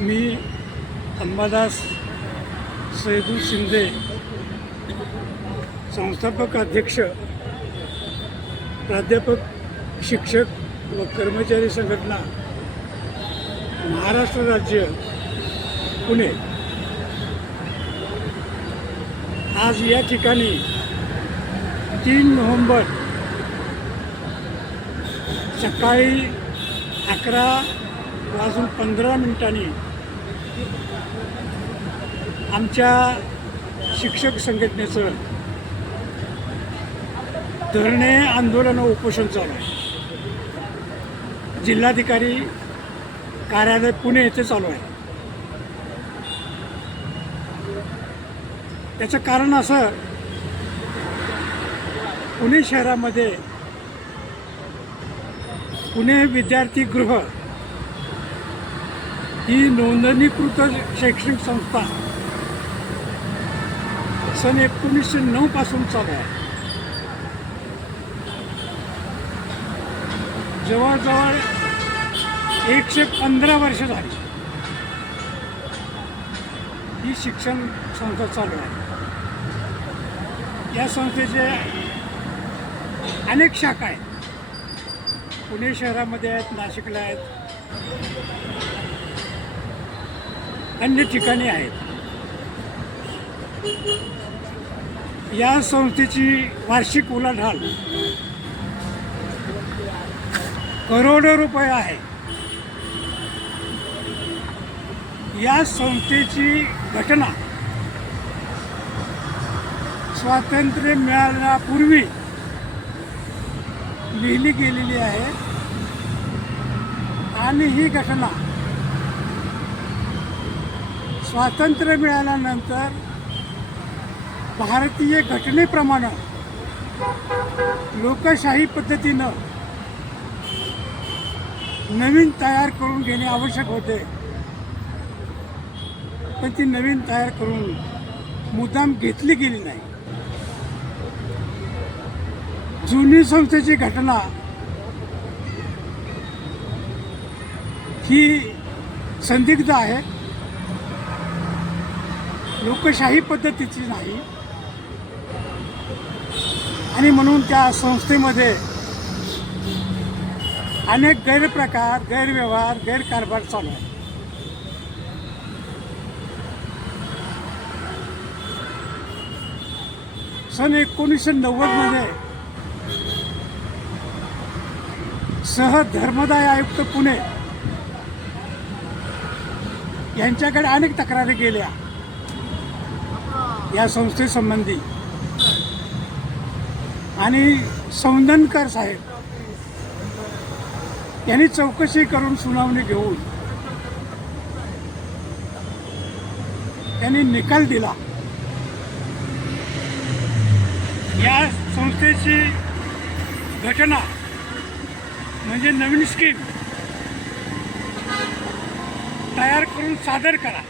मी अंबादास सैदू शिंदे संस्थापक अध्यक्ष प्राध्यापक शिक्षक व कर्मचारी संघटना महाराष्ट्र राज्य पुणे. आज या ठिकाणी तीन नोव्हेंबर सकाळी अकरा वाजून पंधरा मिनिटांनी आमच्या शिक्षक संघटनेचं धरणे आंदोलन व उपोषण चालू आहे. जिल्हाधिकारी कार्यालय पुणे येथे चालू आहे. त्याचं कारण असं पुणे शहरामध्ये पुणे विद्यार्थी गृह ही नोंदणीकृत शैक्षणिक संस्था सन एकोणीसशे नऊ पासून चालू आहे. जवळजवळ एकशे पंधरा वर्ष झाली. ही शिक्षण संस्था चालू आहे. या संस्थेचे अनेक शाखा आहेत. पुणे शहरामध्ये आहेत नाशिकला आहेत. अन्य ठिकाणी आहेत. या संस्थेची वार्षिक उलाढाल करोडो रुपये आहे. या संस्थेची घटना स्वातंत्र्य मिळाल्यापूर्वी लिहिली गेलेली आहे. आणि ही घटना स्वातंत्र्य मिळाल्यानंतर भारतीय घटनेप्रमाणे लोकशाही पद्धतीनं नवीन तयार करून घेणे आवश्यक होते. पण ती नवीन तयार करून मुद्दाम घेतली गेली नाही. जुनी संस्थेची घटना ही संदिग्ध आहे. लोकशाही पद्धतीची नाही. आणि म्हणून त्या संस्थेमध्ये अनेक गैरप्रकार गैरव्यवहार गैरकारभार चालू आहे सन एकोणीसशे नव्वदमध्ये सह धर्मदाय आयुक्त पुणे यांच्याकडे अनेक तक्रारी गेल्या या संस्थेसंबंधी. आणि सौंदनकर साहेब यांनी चौकशी करून सुनावणी घेऊन त्यांनी निकाल दिला. या संस्थेची घटना म्हणजे नवीन स्कीम तयार करून सादर करा.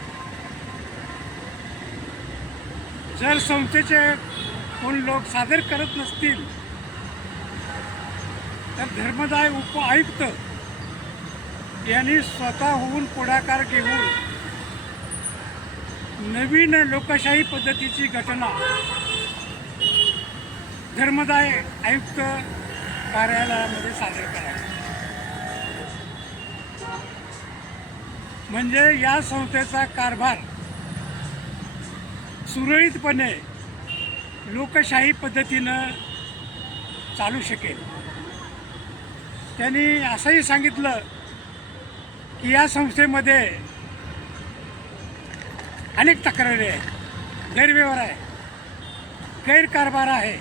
जर संस्थेचे कोण लोक सादर करत नसतील तर धर्मदाय उप आयुक्त यांनी स्वतःहून पुढाकार घेऊन नवीन लोकशाही पद्धतीची घटना धर्मदाय आयुक्त कार्यालयामध्ये सादर करावी. म्हणजे या संस्थेचा कारभार सुरळीतपणे लोकशाही पद्धतीनं चालू शकेल. त्यांनी असंही सांगितलं की या संस्थेमध्ये अनेक तक्रारी आहेत. गैरव्यवहार आहे गैरकारभार आहे.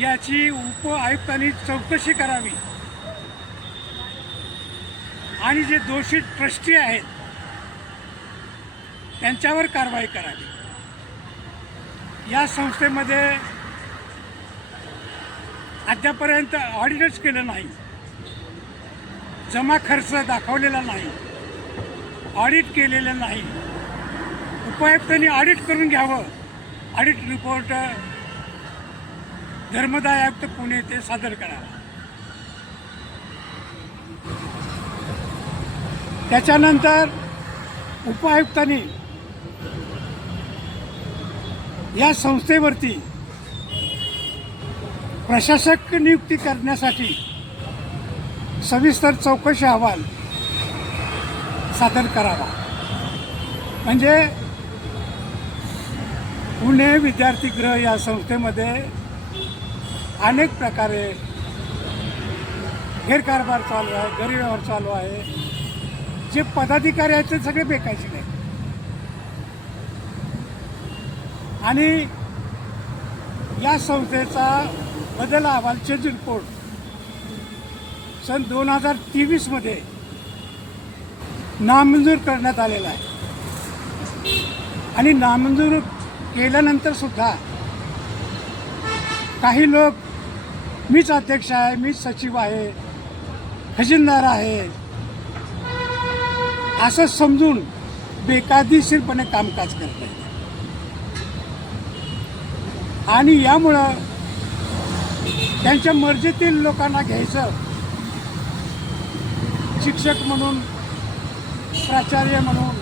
याची उप आयुक्तांनी चौकशी करावी. आणि जे दोषी ट्रस्टी आहेत त्यांच्यावर कारवाई करावी. या संस्थेमध्ये अद्यापर्यंत ऑडिटच केलं नाही. जमा खर्च दाखवलेला नाही. ऑडिट केलेलं नाही. उपायुक्तांनी ऑडिट करून घ्यावं. ऑडिट रिपोर्ट धर्मदाय आयुक्त पुणे येथे सादर करावा. त्याच्यानंतर उपायुक्तांनी या संस्थेवरती प्रशासक नियुक्ती करण्यासाठी सविस्तर चौकशी अहवाल सादर करावा. म्हणजे पुणे विद्यार्थीगृह या संस्थेमध्ये अनेक प्रकारे गैरकारभार चालू आहे गैरव्यवहार चालू आहे. जे पदाधिकारी आहेत ते सगळे बेकायचे नाही आणि या संस्थेचा बदल अहवाल चेंज रिपोर्ट सन दोन हजार तेवीसमध्ये नामंजूर करण्यात आलेला आहे. आणि नामंजूर केल्यानंतर सुद्धा काही लोक मीच अध्यक्ष आहे मीच सचिव आहे खजिनदार आहे असं समजून बेकायदेशीरपणे कामकाज करत आहे आणि यामुळं त्यांच्या मर्जीतील लोकांना घ्यायचं. शिक्षक म्हणून प्राचार्य म्हणून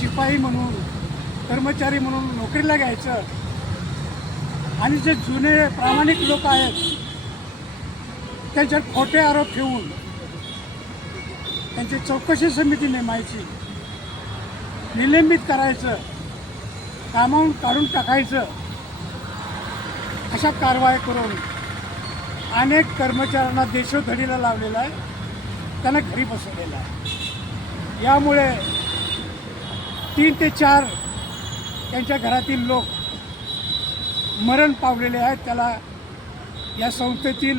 शिपाई म्हणून कर्मचारी म्हणून नोकरीला घ्यायचं. आणि जे जुने प्रामाणिक लोक आहेत त्यांच्यावर खोटे आरोप ठेवून त्यांची चौकशी समिती नेमायची. निलंबित करायचं. कामावून काढून टाकायचं. अशा कारवाई करून अनेक कर्मचाऱ्यांना देशोधडीला लावलेला आहे. त्यांना घरी बसवलेलं आहे. यामुळे तीन ते चार त्यांच्या घरातील लोक मरण पावलेले आहेत. त्याला या संस्थेतील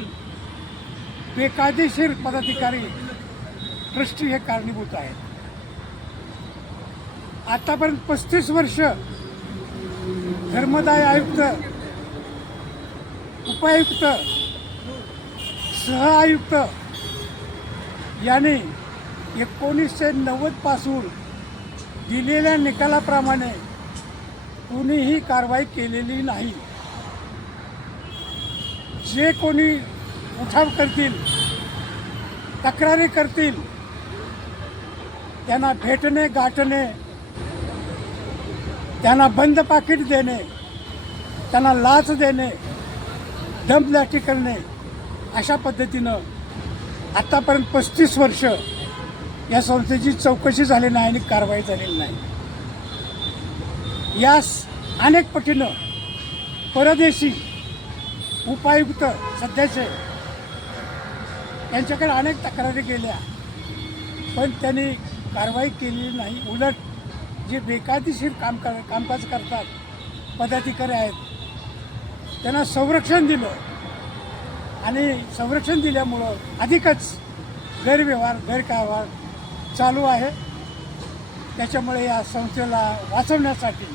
बेकायदेशीर पदाधिकारी ट्रस्टी हे कारणीभूत आहेत. आतापर्यंत पस्तीस वर्ष धर्मदाय आयुक्त उपायुक्त सह आयुक्त यांनी एकोणीसशे नव्वदपासून दिलेल्या निकालाप्रमाणे कुणीही कारवाई केलेली नाही. जे कोणी उठाव करतील तक्रारी करतील त्यांना भेटणे गाठणे त्यांना बंद पाकिट देणे त्यांना लाच देणे दमदाटी करणे अशा पद्धतीनं आत्तापर्यंत पस्तीस वर्ष या संस्थेची चौकशी झाली नाही आणि कारवाई झालेली नाही. यास अनेक पटीनं परदेशी उपायुक्त सध्याचे यांच्याकडे अनेक तक्रारी केल्या पण त्यांनी कारवाई केलेली नाही. उलट जे बेकायदेशीर काम कर कामकाज करतात पदाधिकारी आहेत त्यांना संरक्षण दिलं. आणि संरक्षण दिल्यामुळं अधिकच गैरव्यवहार गैरकारभार चालू आहे. त्याच्यामुळे या संस्थेला वाचवण्यासाठी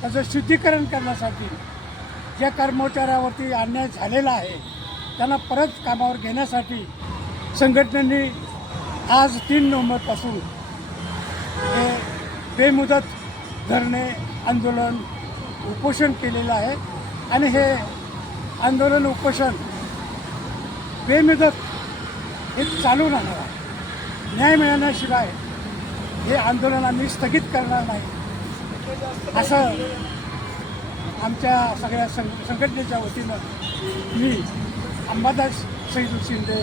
त्याचं शुद्धीकरण करण्यासाठी ज्या कर्मचाऱ्यावरती अन्याय झालेला आहे त्यांना परत कामावर घेण्यासाठी संघटनेने आज तीन नोव्हेंबरपासून हे बेमुदत धरणे आंदोलन उपोषण केलेलं आहे. आणि हे आंदोलन उपोषण बेमुदत हे चालू राहणार आहे. न्याय मिळाल्याशिवाय हे आंदोलन आम्ही स्थगित करणार नाही. असं आमच्या सगळ्या सं संघटनेच्या वतीनं मी अंबादास सैदू शिंदे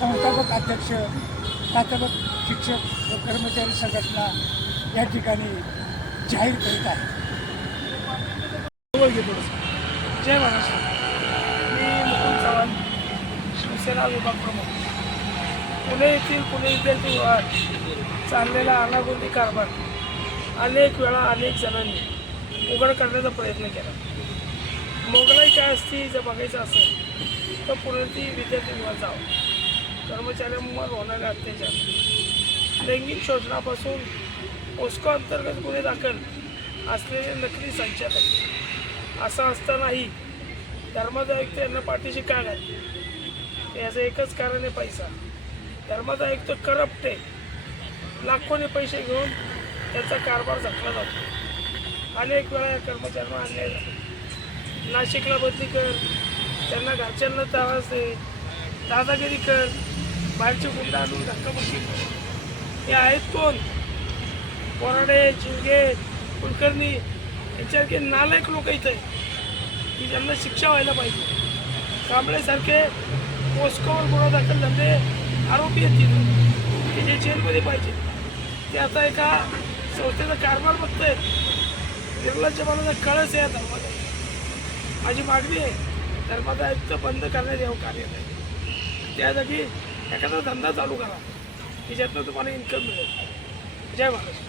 संस्थापक अध्यक्ष प्राध्यापक शिक्षक व कर्मचारी संघटना या ठिकाणी जाहीर करीत आहे. जय महाराष्ट्र. मी मुकुंद चव्हाण शिवसेना विभाग प्रमुख. पुणे येथील पुणे विद्यार्थी विभागात चाललेला अनागोंदी कारभार. अनेक वेळा अनेक जणांनी उघड करण्याचा प्रयत्न केला. मोगलाई काय असती जर बघायचं असेल तर पुण्यातील विद्यार्थी विभाग जावं. कर्मचाऱ्यांवर होणारे अत्याचार. लैंगिक शोषणापासून पोस्को अंतर्गत गुन्हे दाखल असलेले नकली संचालक. असं असतानाही धर्मादायुक्त यांना पाठीशी का घातली? याचं एकच कारण आहे पैसा. धर्मादायुक्त करप्ट आहे. लाखोने पैसे घेऊन त्याचा कारभार झाकला जातो. अनेक वेळा या कर्मचाऱ्यांना आणले जातो नाशिकला बदली कर त्यांना घरच्यांना त्रास दे दादागिरी कर बाहेरचे गुंड आणून धक्काबुक्की कर. हे आहेत कोण? बोराडे चिंगे कुलकर्णी यांच्यासारखे नालायक लोक इथं आहेत. की ज्यांना शिक्षा व्हायला पाहिजे. कांबळेसारखे पोस्कोवर गुन्हा दाखल झाले आरोपी आहेत की जे जेलमध्ये पाहिजे. ते आता एका संस्थेचा कारभार बघत आहेत निर्लज्ज मनाचा कळस आहे या धर्माचा माझी मागणी आहे धर्माचा आयुक्त बंद करण्यात यावं कार्यालय. त्यासाठी एखादा धंदा चालू करा. त्याच्यातनं तुम्हाला इन्कम मिळेल. जय महाराष्ट्र